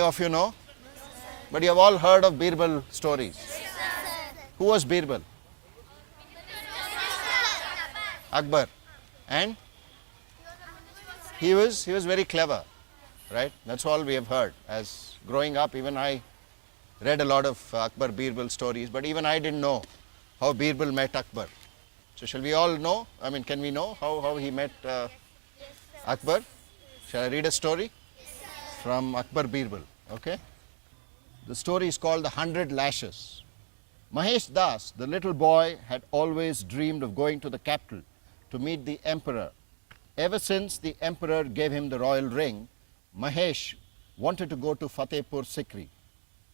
of you know? But you have all heard of Birbal stories. Who was Birbal? Akbar. And he was very clever, right? That's all we have heard. As growing up, even I read a lot of Akbar Birbal stories, but even I didn't know how Birbal met Akbar. So shall we all know? I mean, can we know how he met Akbar? Shall I read a story? From Akbar Birbal, okay? The story is called The 100 Lashes. Mahesh Das, the little boy, had always dreamed of going to the capital to meet the emperor. Ever since the emperor gave him the royal ring, Mahesh wanted to go to Fatehpur Sikri,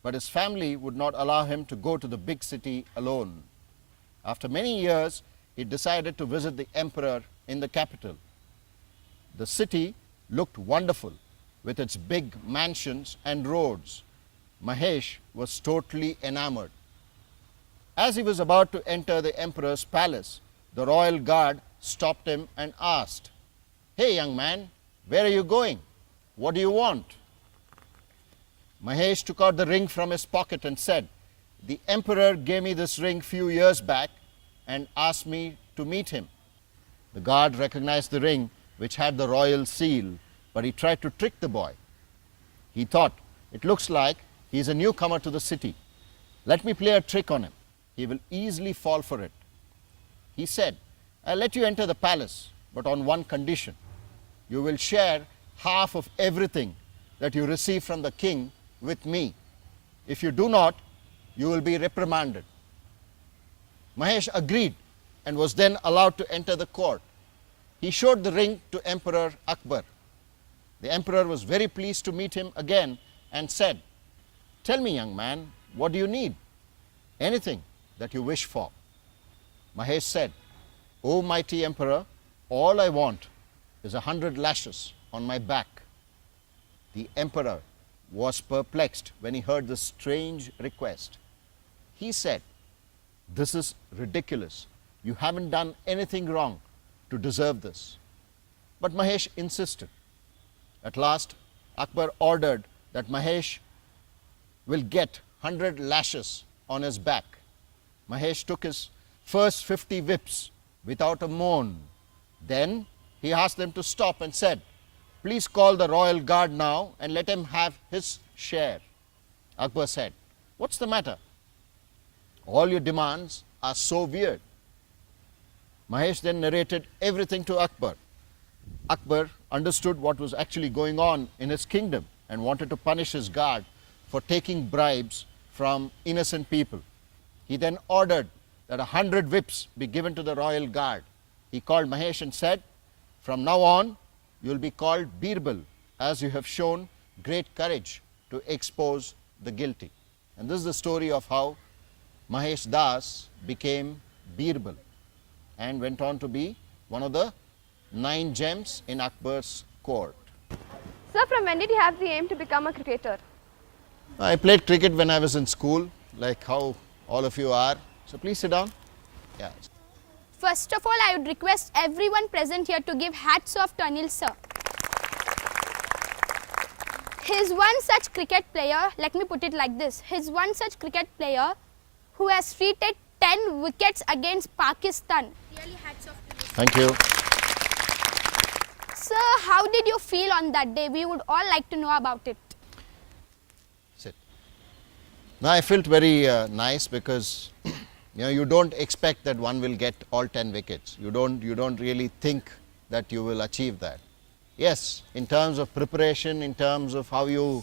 but his family would not allow him to go to the big city alone. After many years, he decided to visit the emperor in the capital. The city looked wonderful with its big mansions and roads. Mahesh was totally enamored. As he was about to enter the emperor's palace, the royal guard stopped him and asked, "Hey young man, where are you going? What do you want?" Mahesh took out the ring from his pocket and said, "The emperor gave me this ring few years back and asked me to meet him." The guard recognized the ring, which had the royal seal, but he tried to trick the boy. He thought, "It looks like he is a newcomer to the city. Let me play a trick on him. He will easily fall for it." He said, "I'll let you enter the palace, but on one condition. You will share half of everything that you receive from the king with me. If you do not, you will be reprimanded." Mahesh agreed and was then allowed to enter the court. He showed the ring to Emperor Akbar. The emperor was very pleased to meet him again and said, "Tell me, young man, what do you need?" "Anything that you wish for." Mahesh said, "O mighty emperor, all I want is 100 lashes on my back." The emperor was perplexed when he heard this strange request. He said, "This is ridiculous. You haven't done anything wrong to deserve this." But Mahesh insisted. At last, Akbar ordered that Mahesh will get 100 lashes on his back. Mahesh took his first 50 whips without a moan. Then he asked them to stop and said, "Please call the royal guard now and let him have his share." Akbar said, "What's the matter? All your demands are so weird." Mahesh then narrated everything to Akbar. Akbar understood what was actually going on in his kingdom and wanted to punish his guard for taking bribes from innocent people. He then ordered that 100 whips be given to the royal guard. He called Mahesh and said, "From now on, you will be called Birbal, as you have shown great courage to expose the guilty." And this is the story of how Mahesh Das became Birbal and went on to be one of the 9 gems in Akbar's court. Sir, from when did you have the aim to become a cricketer? I played cricket when I was in school, like how all of you are. So please sit down. Yeah. First of all, I would request everyone present here to give hats off to Anil sir. He is one such cricket player, let me put it like this, he is one such cricket player who has treated 10 wickets against Pakistan. Really hats off to you. Thank you. Sir, how did you feel on that day? We would all like to know about it. Sit. Now I felt very nice because you don't expect that one will get all 10 wickets. You don't really think that you will achieve that. Yes, in terms of preparation, in terms of how you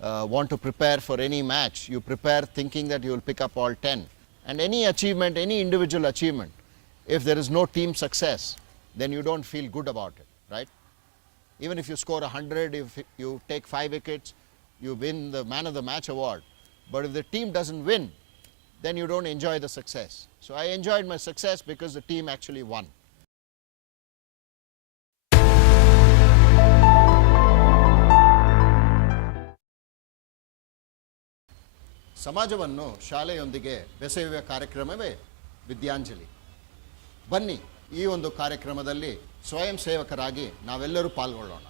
want to prepare for any match, you prepare thinking that you will pick up all 10. And any achievement, any individual achievement, if there is no team success, then you don't feel good about it, right? Even if you score 100, if you take 5 wickets, you win the Man of the Match award. But if the team doesn't win, then you don't enjoy the success. So I enjoyed my success because the team actually won. ಸಮಾಜವನ್ನು ಶಾಲೆಯೊಂದಿಗೆ ಬೆಸೆಯುವ ಕಾರ್ಯಕ್ರಮವೇ ವಿದ್ಯಾಂಜಲಿ. ಬನ್ನಿ, ಈ ಒಂದು ಕಾರ್ಯಕ್ರಮದಲ್ಲಿ ಸ್ವಯಂ ಸೇವಕರಾಗಿ ನಾವೆಲ್ಲರೂ ಪಾಲ್ಗೊಳ್ಳೋಣ.